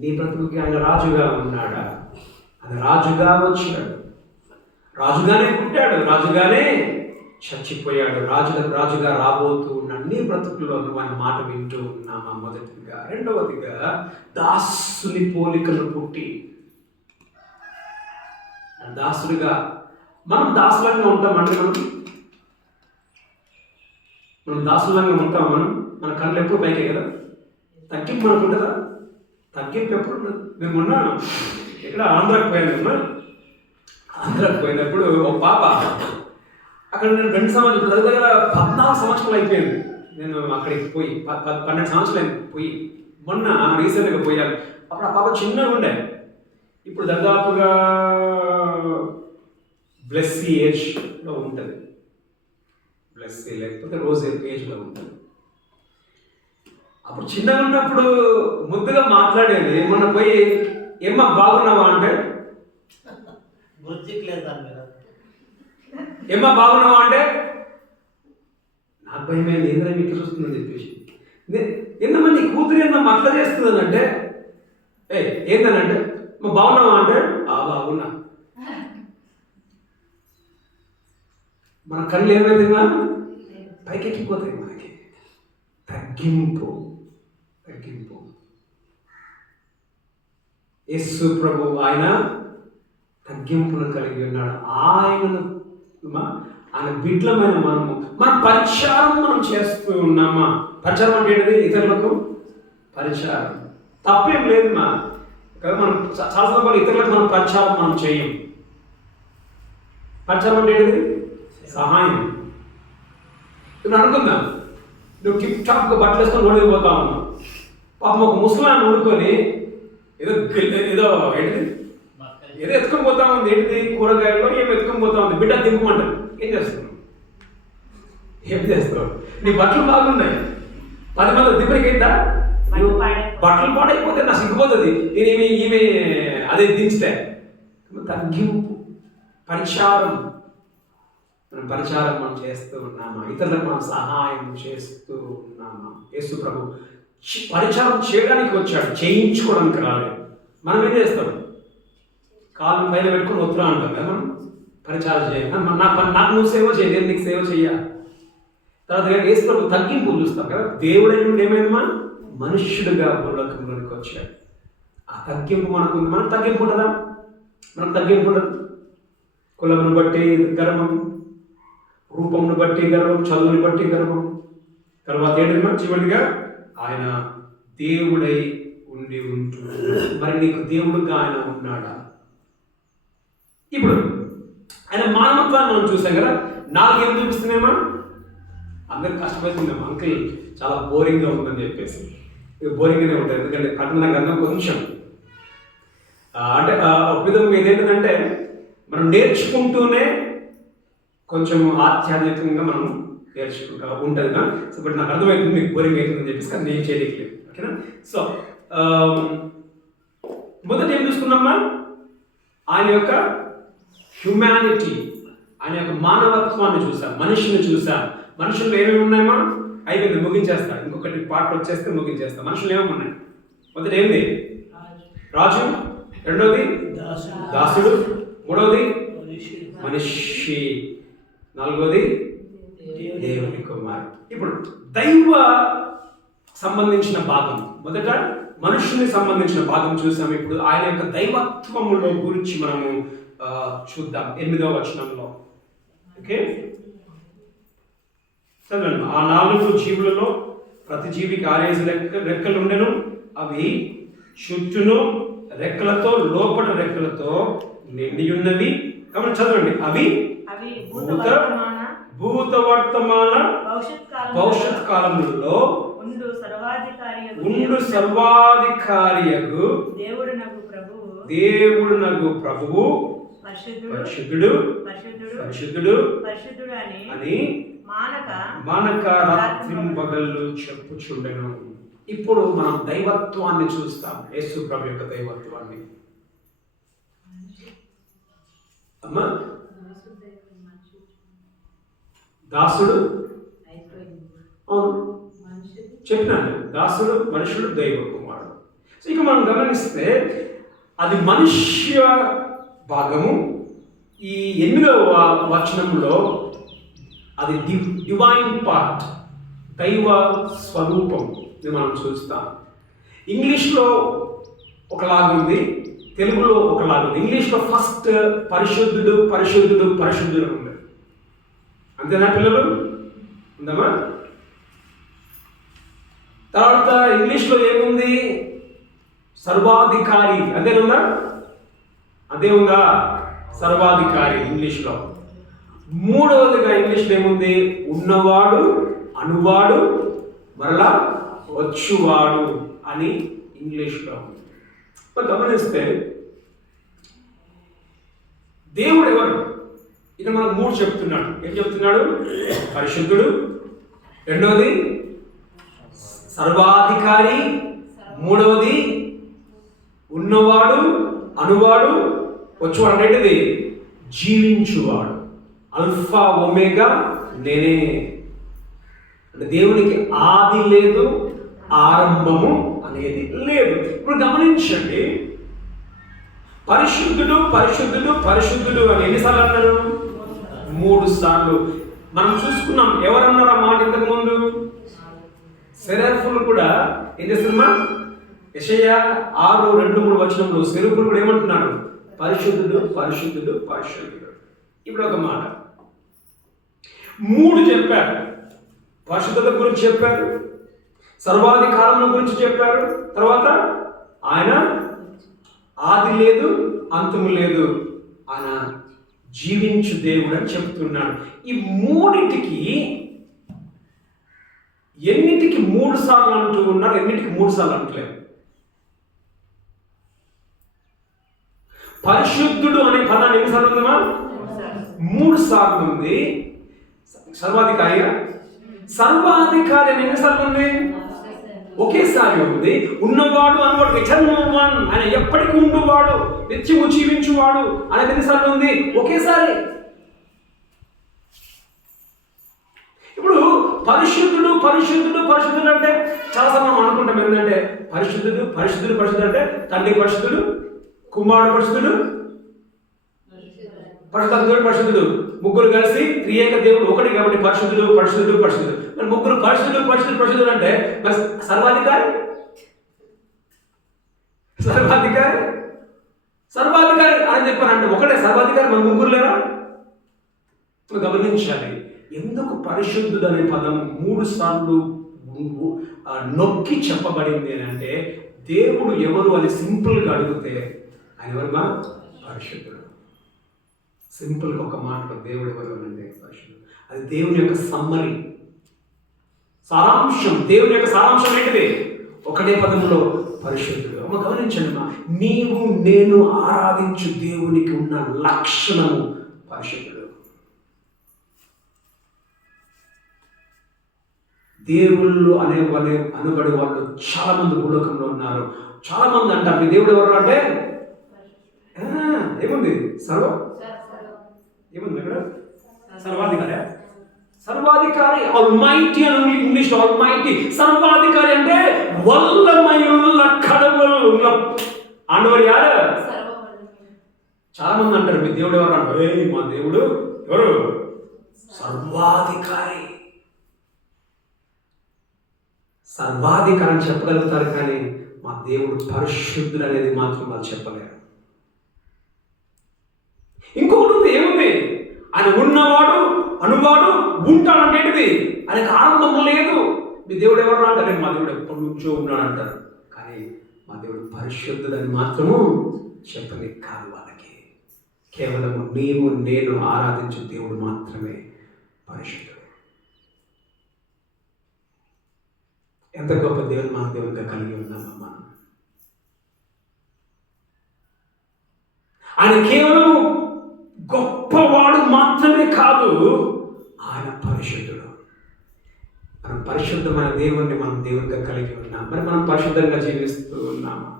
నీ బ్రతుకుకి ఆయన రాజుగా ఉన్నాడా? ఆయన రాజుగా వచ్చాడు. రాజుగానే పుట్టాడు, రాజుగానే చచ్చిపోయాడు, రాజుగా రాబోతూ ఉన్నాడు. నీ బ్రతుకుల్లో నువ్వు ఆయన మాట వింటూ ఉన్నామా? మొదటిగా. రెండవదిగా దాసుని పోలికలు పుట్టి దాసుడిగా మనం దాసులంగా ఉంటామండి. మనం దాసులంగా ఉంటాం. మన కళ్ళు ఎప్పుడు పైకే కదా. తగ్గింపు మనకు ఉంటుందా? తగ్గింపు ఎప్పుడు ఉండదు. మేము ఉన్నాను ఇక్కడ ఆంధ్రాకి పోయాను. ఆంధ్రాకి పోయినప్పుడు ఒక పాప అక్కడ నేను 2 సంవత్సరాలు దగ్గర 14 సంవత్సరాలు అయిపోయింది నేను అక్కడికి పోయి. 12 సంవత్సరాలు పోయి మొన్న రీసెంట్గా పోయాను. అప్పుడు ఆ పాప చిన్నగా ఉండే. ఇప్పుడు దాదాపుగా బ్లెస్సీ ఏజ్లో ఉంటుంది. బ్లెస్సీ లేకపోతే రోజు ఏజ్లో ఉంటుంది. అప్పుడు చిన్నగా ఉన్నప్పుడు ముద్దుగా మాట్లాడేది. మొన్న పోయి ఏమ్మా బాగున్నావా అంటే ఏమ్మా బాగున్నావా అంటే నాకు భయమైంది. ఏంద్రా మీకు చూస్తుందని చెప్పేసి, ఏందమ్మా నీ కూతురు ఏమన్నా అట్లా చేస్తుందనంటే ఏందనంటే మా బాగున్నావా అంటే బాగున్నా. మన కళ్ళు ఏమైంది పైకెక్కిపోతాయి. మనకి తగ్గింపు. యేసు ప్రభు ఆయన తగ్గింపును కలిగి ఉన్నాడు. ఆయన బిడ్డలమైన మన పరిచారం మనం చేస్తూ ఉన్నామా? పరిచారం అంటే ఏంటిది? ఇతరులకు పరిచారం. తప్పేం లేదు కదా. మనం చాలా సందర్భాలు ఇతరులకు మనం పరిచారం మనం చేయం. పరిచారం అంటే ఏంటిది? సహాయం. ఇప్పుడు అనుకుందాం, నువ్వు టిప్ టాప్గా బట్టలు వేసుకొని రోడ్డు పోతా ఉన్నావు. పాపం ఒక ముసలాన్ని వండుకొని ఏదో ఏంటిది ఏదో ఎత్తుకొని పోతా ఉంది. ఏంటిది? కూరగాయల్లో ఏమి ఎత్తుకొని పోతా ఉంది. బిడ్డ దింపమంటారు. ఏం చేస్తున్నావు? నీ బట్టలు బాగున్నాయి, 10 మంది దిబ్బరికైందా? బట్టలు పాడైపోతే నా సిగ్గిపోతుంది. నేను ఈమె అదే దించితే. తగ్గింపు, పరిచారం. మనం చేస్తూ ఉన్నామా? ఇతరులకు మనం సహాయం చేస్తూ ఉన్నామా? యేసు ప్రభు పరిచారం చేయడానికి వచ్చాడు, చేయించుకోవడానికి రాలేదు. మనం ఏం చేస్తాం? కాళ్ళు పైన పెట్టుకుని వద్దురా అంటాం కదా. మనం పరిచారం చేయాలి. నాకు నువ్వు సేవ చేయ, నేను నీకు సేవ చెయ్య. తర్వాత యేసు ప్రభు తగ్గింపు చూస్తాం కదా. దేవుడైన ఏమైందమ్మా? మనుష్యుడిగా భూలోకంలోనికి వచ్చాడు. ఆ తగ్గింపు మనకుంది. మనం తగ్గింపు ఉంటుందా? మనం తగ్గింపు ఉండదు. కులమును బట్టి గర్వం, రూపమును బట్టి గర్వం, చదువుని బట్టి గర్వం. తర్వాత ఏంటమ్మా? చివరిగా ఆయన దేవుడై ఉంటున్నాడు. మరి నీకు దేవుడుగా ఆయన ఉన్నాడా? ఇప్పుడు ఆయన మానవత్వాన్ని మనం చూసాం కదా. 4 ఏం చూపిస్తున్నామా? అందరికి కష్టపడుతున్నాం. అంకుల్ చాలా బోరింగ్గా ఉందని చెప్పేసి ఇది బోరింగ్గానే ఉంటుంది, ఎందుకంటే కఠిన గ్రంథం కొంచెం అంటే ఒక విధంగా ఇదేంటంటే మనం నేర్చుకుంటూనే కొంచెం ఆధ్యాత్మికంగా మనం నేర్చుకుంటా ఉంటుంది కదా. సో ఇప్పుడు నాకు అర్థమవుతుంది మీకు బోరింగ్ అవుతుందని చెప్పేసి కానీ నేను చేయలేకపోయాను. ఓకేనా. సో మొదట ఏం చూసుకున్నామా, ఆయన యొక్క హ్యుమానిటీ, ఆయన యొక్క మానవత్వాన్ని చూసాం, మనిషిని చూసాం. మనుషులు ఏమేమి ఉన్నాయమ్మా, అయిపోయింది ముగించేస్తా, ఇంకొకటి పార్ట్ వచ్చేస్తే ముగించేస్తా. మనుషులు ఏమేమి ఉన్నాయి, మొదటి ఏంది రాజు, రెండోది దాసుడు, మూడవది మనిషి, నాలుగవది దేవుని కుమారుడు. ఇప్పుడు దైవ సంబంధించిన భాగం, మొదట మనుషుని సంబంధించిన భాగం చూసాం. ఇప్పుడు ఆయన యొక్క దైవత్వములో గురించి మనము చూద్దాం 8వ వచనంలో. ఓకే, చదవండి. ఆ 4 జీవులలో ప్రతి జీవికి 6 రెక్కలు ఉండెను, అవి చుట్టూను రెక్కలతో లోపల రెక్కలతో నిండి ఉన్నవి. కాబట్టి చదవండి, అవి భూత వర్తమాన భవిష్యత్ కాలములలో ఉండు సర్వాధికారియగు దేవుడు నగు ప్రభువు పరిశుద్ధుడు అని మానక రాత్రింపగళ్ళు చెప్పుచుండెను. ఇప్పుడు మనం దైవత్వాన్ని చూస్తాం, యేసు ప్రభు యొక్క దైవత్వాన్ని. అమ్మా, దాసుడు, అవును చెప్పినాను, దాసుడు, మనుషుడు, దైవ కుమారుడు. సో ఇక మనం గమనిస్తే అది మనుష్య భాగము. ఈ 8వ వచనంలో అది డివైన్ పార్ట్, దైవ స్వరూపం మనం చూస్తాం. ఇంగ్లీష్లో ఒకలాగుంది, తెలుగులో ఒకలాగుంది. ఇంగ్లీష్లో ఫస్ట్ పరిశుద్ధుడు పరిశుద్ధుడు పరిశుద్ధుడు ఉంది, అంతేనా పిల్లలు? ఉందమ్మా. తర్వాత ఇంగ్లీష్లో ఏముంది, సర్వాధికారి, అదేనుందా? అదే ఉందా, సర్వాధికారి ఇంగ్లీష్లో. మూడవదిగా ఇంగ్లీష్లో ఏముంది, ఉన్నవాడు, అనువాడు, మరలా వచ్చువాడు అని ఇంగ్లీష్లో. గమనిస్తే దేవుడు ఎవరు, ఇది మనకు 3 చెప్తున్నాడు. ఏం చెప్తున్నాడు? పరిశుద్ధుడు, రెండవది సర్వాధికారి, మూడవది ఉన్నవాడు, అనువాడు, వచ్చువాడు. అనేటిది జీవించువాడు, అల్ఫా ఒమేగా నేనే. అంటే దేవునికి ఆది లేదు, ఆరంభము అనేది లేదు. ఇప్పుడు గమనించండి, పరిశుద్ధుడు పరిశుద్ధుడు పరిశుద్ధుడు అని ఎన్నిసార్లు అన్నారు? 3 సార్లు. మనం చూసుకున్నాం. ఎవరన్నారు ఆ మాట ఇంతకు ముందు? సెరాఫులు కూడా ఏం చేస్తున్నా, యెషయా 6:2-3 వచనంలో సెరాఫులు కూడా ఏమంటున్నాడు? పరిశుద్ధుడు పరిశుద్ధుడు పరిశుద్ధుడు. ఇప్పుడు ఒక మాట 3 చెప్పారు. పరిశుద్ధత గురించి చెప్పారు, సర్వాధికారం గురించి చెప్పారు, తర్వాత ఆయన ఆది లేదు, అంతము లేదు, ఆయన జీవించు దేవుడు అని చెప్తున్నాడు. ఈ 3టికి ఎన్నిటికి 3 సార్లు అంటూ ఉన్నారు, ఎన్నిటికి 3 సార్లు అంటలేదు. పరిశుద్ధుడు అనే పదాన్ని ఎన్నిసార్లు ఉందమ్మా? 3 సార్లు ఉంది. సర్వాధికారి అని ఎన్నిసార్లు ఉంది? ఒకేసారి ఉంది. ఉన్నవాడు అనువాడు, ఎటర్నల్ వన్, ఆయన ఎప్పటికీ ఉండువాడు, నిత్యము జీవించువాడు అనేది ఎన్నిసార్లు ఉంది? ఒకేసారి. ఇప్పుడు పరిశుద్ధుడు పరిశుద్ధుడు పరిశుద్ధుడు అంటే చాలాసార్లు మనం అనుకుంటాం ఏంటంటే పరిశుద్ధుడు పరిశుద్ధుడు పరిశుద్ధుడు అంటే తండ్రి పరిశుద్ధుడు, కుమారుడు పరిశుద్ధుడు, పరిశుద్ధుడు పరిశుద్ధుడు, ముగ్గురు కలిసి త్రియేక దేవుడు ఒకటి కాబట్టి పరిశుద్ధుడు పరిశుద్ధుడు పరిశుద్ధుడు. మరి ముగ్గురు పరిశుద్ధుడు పరిశుద్ధుడు పరిశుద్ధుడు అంటే మరి సర్వాధికారి సర్వాధికారి సర్వాధికారి అని చెప్పారంటే ఒకటే సర్వాధికారి, మన ముగ్గురు లేరా? గమనించాలి. ఎందుకు పరిశుద్ధుడు అనే పదం 3 సార్లు నొక్కి చెప్పబడింది అని అంటే, దేవుడు ఎవరు అని సింపుల్గా అడిగితే ఆయన ఎవరుగా? పరిశుద్ధుడు. సింపుల్గా ఒక మాటలో దేవుడు ఎవరు అంటే పరిశుద్ధుడు. అది దేవుని యొక్క సమ్మరీ, సారాంశం. దేవుని యొక్క సారాంశం ఏంటిది? ఒకటే పదంలో పరిశుద్ధుడు. అమ్మ గమనించండి అమ్మా, నీవు నేను ఆరాధించు దేవునికి ఉన్న లక్షణము పరిశుద్ధుడు. దేవుళ్ళు అనబడే వాళ్ళు చాలా మంది భూలోకంలో ఉన్నారు. చాలా మంది అంటారు, మీ దేవుడు ఎవరు అంటే ఏముంది ఏముంది ఇక్కడ సర్వాధికారి. సర్వాధికారి ఆల్మైటీ అని ఇంగ్లీష్ ఆల్మైటీ. సర్వాధికారి అంటే వల్లమయుల కడవల ఆండవర్ యారు. చాలా మంది అంటారు, మీ దేవుడు ఎవరు అంటే మా దేవుడు ఎవరు సర్వాధికారి. సర్వాధికారం చెప్పగలుగుతారు, కానీ మా దేవుడు పరిశుద్ధుడు అనేది మాత్రం వాళ్ళు చెప్పలేరు. ఇంకొకటి ఉంది, ఏముంది? ఆయన ఉన్నవాడు అనువాడు ఉంటాడంటేది ఆయనకు ఆరంభం లేదు. మీ దేవుడు ఎవరు అంటారు, మా దేవుడు ఎప్పటి నుంచో ఉన్నాడు అంటారు, కానీ మా దేవుడు పరిశుద్ధుడని మాత్రము చెప్పని కాదు. వాళ్ళకి కేవలము నేను ఆరాధించే దేవుడు మాత్రమే పరిశుద్ధుడు. ఎంత గొప్ప దేవుడు మా దేవుడిగా కలిగి ఉన్నామా మనం. ఆయన కేవలం గొప్పవాడు మాత్రమే కాదు, ఆయన పరిశుద్ధుడు. మనం పరిశుద్ధమైన దేవుణ్ణి మనం దేవుడిగా కలిగి ఉన్నాం. మరి మనం పరిశుద్ధంగా జీవిస్తూ ఉన్నామా?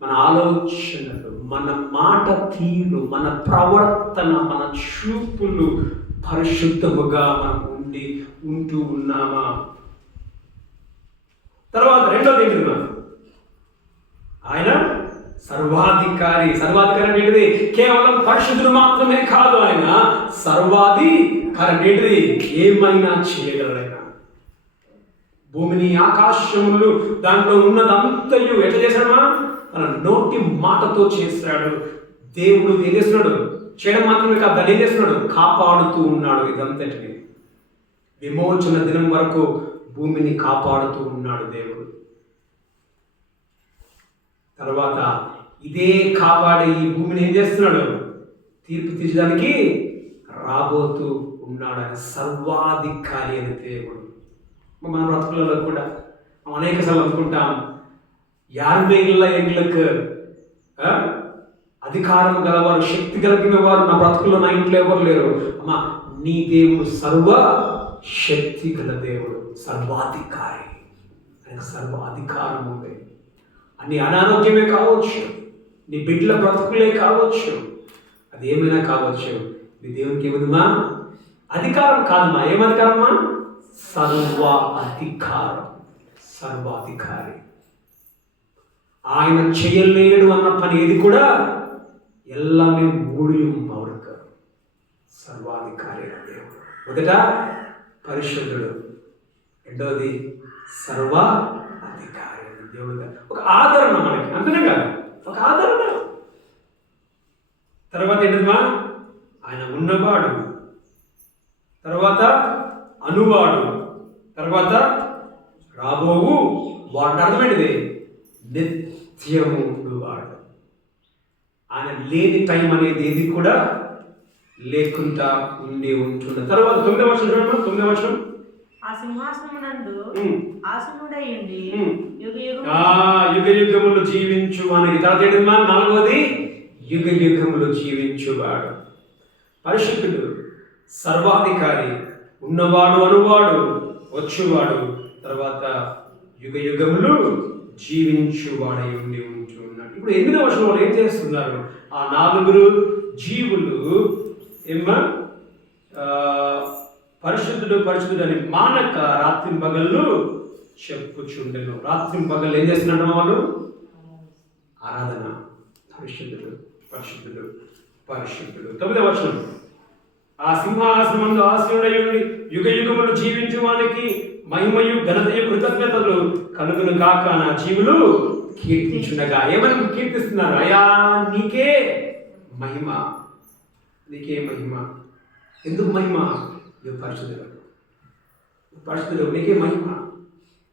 మన ఆలోచనలు, మన మాట తీరు, మన ప్రవర్తన, మన చూపులు పరిశుద్ధముగా మనం ఉంటూ ఉన్నామా? తర్వాత రెండోది ఏంటి? ఆయన సర్వాధికారి. సర్వాధికారం ఏంటిది? కేవలం పరిశుద్ధుడు మాత్రమే కాదు, ఆయన సర్వాధికారం ఏంటిది? ఏమైనా చేయగలడు ఆయన. భూమిని ఆకాశములు దాంట్లో ఉన్నదంతయు ఎట్లా చేశాడు? తన నోటి మాటతో చేశాడు. దేవుడు ఏం చేస్తున్నాడు? చేయడం మాత్రమే కాదు, దాన్ని ఏం చేస్తున్నాడు? కాపాడుతూ ఉన్నాడు. ఇదంతటిని విమోచన దినం వరకు భూమిని కాపాడుతూ ఉన్నాడు దేవుడు. తర్వాత ఇదే కాపాడే ఈ భూమిని ఏం చేస్తున్నాడు? తీర్పు తీర్చడానికి రాబోతూ ఉన్నాడు. ఆయన సర్వాధికారి అని దేవుడు. మన బ్రతుకులలో కూడా అనేక సార్లు అనుకుంటాం, యాభై ఎండ్లకు అధికారం గలవారు, శక్తి కలిగిన వారు నా బ్రతుకుల్లో, నా ఇంట్లో ఎవరు లేరు. అమ్మా, నీ దేవుడు సర్వ శక్తి గల దేవుడు, సర్వాధికారి. ఆయనకు సర్వాధికారం ఉంది. నీ అనారోగ్యమే కావచ్చు, నీ బిడ్డల బ్రతుకులే కావచ్చు, అది ఏమైనా కావచ్చు, నీ దేవునికి ఏముందమ్మా? అధికారం కాదమ్మా. ఏమధికారమ్మా? సర్వ అధికారం. సర్వాధికారి. ఆయన చేయలేడు అన్న పని ఏది కూడా ఎల్లమే మూడియం అవరకు సర్వాధికారి దేవుడు. మొదట పరిశుద్ధుడు, రెండోది సర్వ అధికారి దేవుడుగా. ఒక ఆదరణ మనకి, అంతనే కాదు, ఒక ఆదరణ. తర్వాత ఏంటమ్మా? ఆయన ఉన్నవాడు, తర్వాత అనువాడు, తర్వాత రాబోవు వాడు. అర్థమైనది నిత్యము ఉండువాడు. ఆయన లేని టైం అనేది ఏది కూడా లేకుండా ఉంటున్న. తర్వాత 9వ వచనం చూడమ్మా. 9వ వచనం, ఆ సింహాసనమునందు ఆసనుడై ఉండి యుగ యుగములు జీవించు మనకి. తర్వాత ఏంటమ్మా? 4వది యుగ యుగములు జీవించువాడు. పరిశుద్ధుడు, సర్వాధికారి, ఉన్నవాడు, అనువాడు, వచ్చువాడు, తర్వాత యుగ యుగములు జీవించువాడై ఉంటున్నాడు. ఇప్పుడు 8వ వచనంలో ఏం చేస్తున్నారు? ఆ 4 జీవులు ఏమ్మా? పరిశుద్ధుడు పరిశుద్ధుడు అని మానక రాత్రి పగళ్ళు చెప్పుచుండెను. రాత్రి పగళ్ళు ఏం చేస్తున్నట్టు వాళ్ళు? ఆరాధన. పరిశుద్ధుడు పరిశుద్ధుడు పరిశుద్ధుడు. 9వ వచనం, ఆ సింహాసనమందు ఆసీనుడై ఉండి యుగ యుగములు జీవించు వానికి మహిమయు ఘనతయు కృతజ్ఞతలు కలుగును కాక నా జీవులు కీర్తించుండగా. ఏమని కీర్తిస్తున్నారు? అయా నీకే మహిమ, నీకే మహిమ. ఎందుకు మహిమ? నువ్వు పరిశుద్ధుడు, పరిశుద్ధుడు, నీకే మహిమ,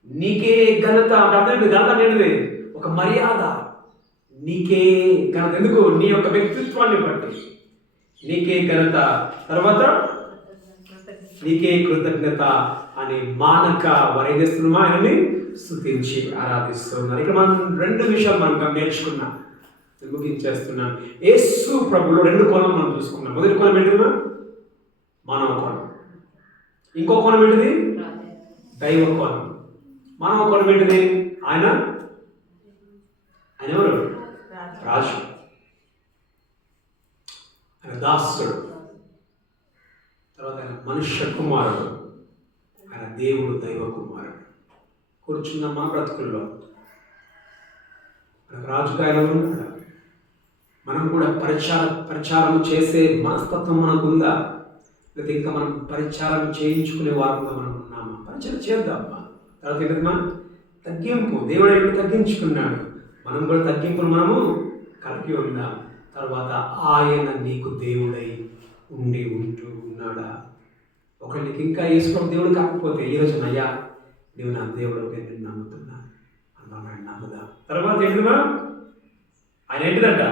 నీకే ఘనత. అంటే ఘనత అనేది ఒక మర్యాద. నీకే ఘనత. ఎందుకు? నీ యొక్క వ్యక్తిత్వాన్ని బట్టి నీకే ఘనత. తర్వాత నీకే కృతజ్ఞత అని మానక వారు ఏం చేస్తున్నామా ఆయనని స్తుతించి ఆరాధిస్తున్నారు. ఇక్కడ మనం 2 విషయాలు మనం నేర్చుకున్నాం. ముగించేస్తున్నాను. యేసు ప్రభులో 2 కోణం మనం చూసుకున్నాం. మొదటి కోణం ఏంటిది? మానవ కోణం. ఇంకో కోణం ఏంటిది? దైవ కోణం. మానవ కోణం ఏంటిది? ఆయన ఎవరు? రాజు, ఆయన దాసుడు, తర్వాత ఆయన మనుష్య కుమారుడు, ఆయన దేవుడు, దైవ కుమారుడు. కూర్చున్న మా బ్రతుకుల్లో మనకు రాజుగా ఆయన ఉన్నాడు. మనం కూడా పరిచారం చేసే మనస్తత్వం మనకు ఉందా? లేదా ఇంకా మనం పరిచారం చేయించుకునే వారంగా మనం ఉన్నామా? పరిచయం చేద్దామా. తర్వాత ఏంటమ్మా? తగ్గింపు. దేవుడు ఎప్పుడు తగ్గించుకున్నాడు, మనం కూడా తగ్గింపును మనము కలిగి ఉందాం. తర్వాత ఆయన నీకు దేవుడై ఉంటూ ఉన్నాడా? ఒకరికి ఇంకా యేసు దేవుడు కాకపోతే ఈరోజు అయ్యా నువ్వు నా దేవుడు నేను నమ్ముతున్నా అన్నాడు, నమ్ముదా. తర్వాత ఏంటమ్మా? ఆయన ఏంటిదంట?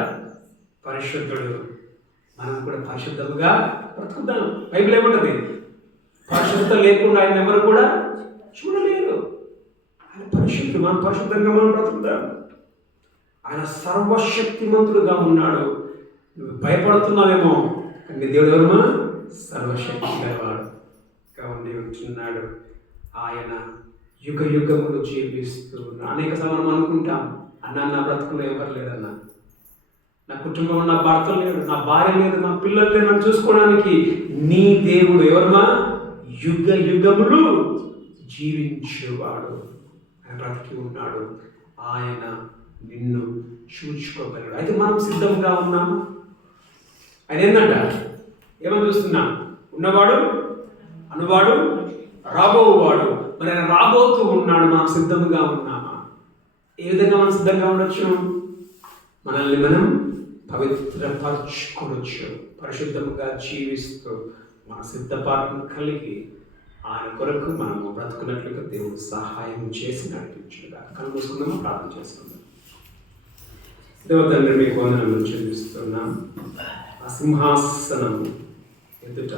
పరిశుద్ధుడు. మనం కూడా పరిశుద్ధముగా బ్రతుకుదాం. బైబిల్ ఏమంటది? పరిశుద్ధత లేకుండా ఆయన ఎవరు కూడా చూడలేరు. ఆయన పరిశుద్ధుడు. మనం పరిశుద్ధంగా మనం బ్రతుకుదాం. ఆయన సర్వశక్తిమంతుడుగా ఉన్నాడు. నువ్వు భయపడుతున్నావేమో, కానీ దేవుడు ఎవరమ్మా? సర్వశక్తి గలవాడుగా ఉండి ఉంటున్నాడు. ఆయన యుగ యుగములు జీవిస్తూ. అనేక సార్లు మనం అనుకుంటాం, అన్న నా బ్రతుకులో ఎవరు లేదన్నా, నా కుటుంబంలో నా భర్త లేడు, నా భార్య లేదు, నా పిల్లలు లేరు, నన్ను చూసుకోవడానికి. నీ దేవుడు ఎవరమ్మా? యుగ యుగములు జీవించేవాడు. ఆయన బ్రతికి ఉన్నాడు. ఆయన నిన్ను చూచుకోగలడు. అయితే మనం సిద్ధంగా ఉన్నాము. ఆయన ఏంటంట? ఏమని చూస్తున్నాం? ఉన్నవాడు, అనువాడు, రాబోవాడు. మరి ఆయన రాబోతూ ఉన్నాడు. మనం సిద్ధంగా ఉన్నామా? ఏ విధంగా మనం సిద్ధంగా ఉండొచ్చు? మనల్ని మనం పవిత్రపరచుకోవచ్చు. పరిశుద్ధంగా జీవిస్తూ మన సిద్ధపాటును కలిగి ఆయన కొరకు మనము బ్రతుకున్నట్లుగా దేవుడు సహాయం చేసి నడిపించుగా. కళ్ళు మూసుకుందాము, ప్రార్థన చేసుకుందాం. దేవతండ్రి మీకు వందనములు చెల్లిస్తున్నాం. ఆ సింహాసనం ఎదుట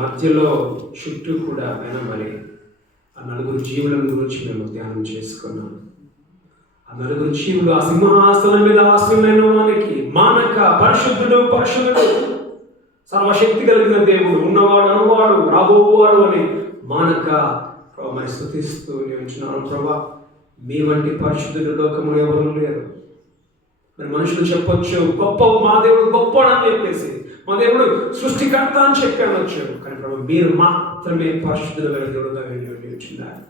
మధ్యలో చుట్టూ కూడా ఆయన మరి ఆ 4 జీవులను గురించి మేము ధ్యానం చేసుకున్నాం. ఆ 4 జీవులు ఆ సింహాసనం మీద ఆసీనులైన వానికి మానక పరిశుద్ధుడు, పరిశుద్ధుడు, సర్వశక్తి కలిగిన దేవుడు, ఉన్నవాడు, అనువాడు, రాబోవాడు అని మానక మరి స్తుతిస్తూ ఉంటున్నాను. ప్రభా, మీ వంటి పరిశుద్ధుడు లోకములు ఎవరు లేరు. మరి మనుషులు చెప్పొచ్చు, గొప్ప మా దేవుడు గొప్పవాడు అని చెప్పేసి, మా దేవుడు సృష్టికర్త అని చెప్పానొచ్చు. కానీ ప్రభు, మీరు మాత్రమే పరిశుద్ధుడు గల దేవుడుగా ఉంటున్నారు.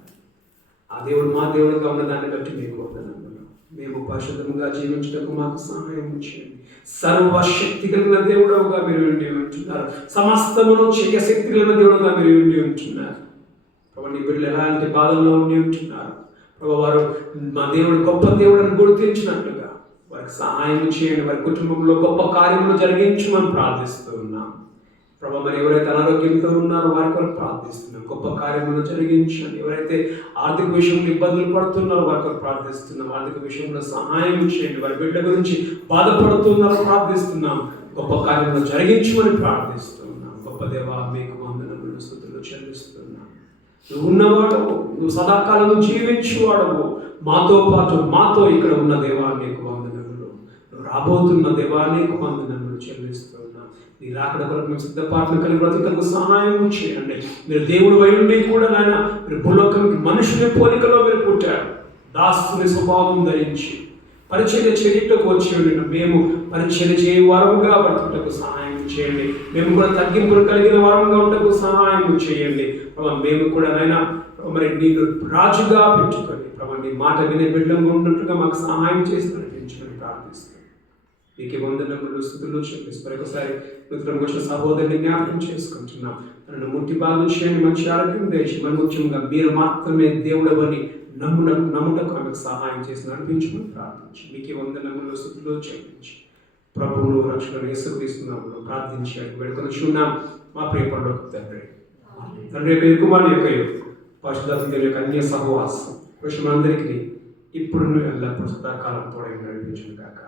ఆ దేవుడు మా దేవుడుగా ఉన్నదాన్ని బట్టి మీకు వందనాలు. మేము పరిశుద్ధంగా జీవించడానికి మాకు సహాయం చేయండి. సర్వశక్తి కలిగిన దేవుడుగా మీరు ఉంటున్నారు. సమస్తమును చేయ శక్తి కలిగిన దేవుడుగా మీరు ఉంటున్నారు. ప్రభు, నీ బిడ్డలు ఎలాంటి బాధల్లో ఉంటున్నారు ప్రభు, వారు మా దేవుడు గొప్ప దేవుడిని గుర్తించినట్లుగా వారికి సహాయం చేయండి. వారి కుటుంబంలో గొప్ప కార్యములు జరిగించమని ప్రార్థిస్తూ ఉన్నాం ప్రభు. మరి ఎవరైతే అనారోగ్యంతో ఉన్నారో వారి కొరకు ప్రార్థిస్తున్నాం, గొప్ప కార్యములు జరిగించండి. ఎవరైతే ఆర్థిక విషయంలో ఇబ్బందులు పడుతున్నారో వారి కొరకు ప్రార్థిస్తున్నాం, ఆర్థిక విషయంలో సహాయం చేయండి. వారి బిడ్డ గురించి బాధపడుతున్నారో ప్రార్థిస్తున్నాం, గొప్ప కార్యములు జరిగించమని ప్రార్థిస్తున్నాం. గొప్ప దేవా, మీకు వందనములు స్తుతులు చెల్లిస్తున్నాం. నువ్వు ఉన్నవాడవు, నువ్వు సదాకాలం జీవించేవాడవు. మాతో ఇక్కడ ఉన్న దేవా నీకు వందనములు. నువ్వు రాబోతున్న దేవా నీకు వందనములు చెల్లిస్తున్నాం. నీ రాకడ కొరకు మేము సిద్ధపాటును కలిగి బ్రతుకుటకు సహాయం చేయండి. మీరు దేవుడు వై ఉండి కూడా నాయన మీరు భూలోకానికి మనుషుని పోలికలో మీరు పుట్టారు. దాసుని స్వభావం ధరించి పరిచర్య చేయటకు వచ్చి ఉండిన మేము పరిచర్య చేయ వారముగా బ్రతుకుటకు సహాయం చేయండి. మేము కూడా తగ్గింపులు కలిగిన వారముగా ఉండటకు సహాయం చేయండి. మేము కూడా నాయన మరి నీకు రాజుగా పెంచుకొని ప్రభు, నీ మాట వినే బిడ్డలుగా ఉన్నట్టుగా మాకు సహాయం చేసి నడిపించుకొని ప్రార్థిస్తాం. నీకు వందనములు స్తుతులు చెల్లిస్తూ ఒకసారి నూతనంగా వచ్చిన సహోదరుని జ్ఞాపకం చేసుకుంటున్నాం. తనను ముట్టి బాధ చేయండి, మంచి ఆరోగ్యం దేశి, మరి ముఖ్యంగా మీరు మాత్రమే దేవుడవని నమ్ముటకు ఆమెకు సహాయం చేసి నడిపించుకుని ప్రార్థించి మీకు వందనములు స్తుతులు చెల్లించి ప్రభువును రక్షకుడు యేసుక్రీస్తునామములో ప్రార్థించి వేడుకొనుచున్నాం మా ప్రియ పరలోకపు తండ్రి. తండ్రి యొక్క కుమారుని యొక్క పరిశుద్ధాత్మ యొక్క అన్య సహవాసం పురుషులందరికీ ఇప్పుడు ఎల్లప్పుడూ సదాకాలం తోడై నడిపించును గాక.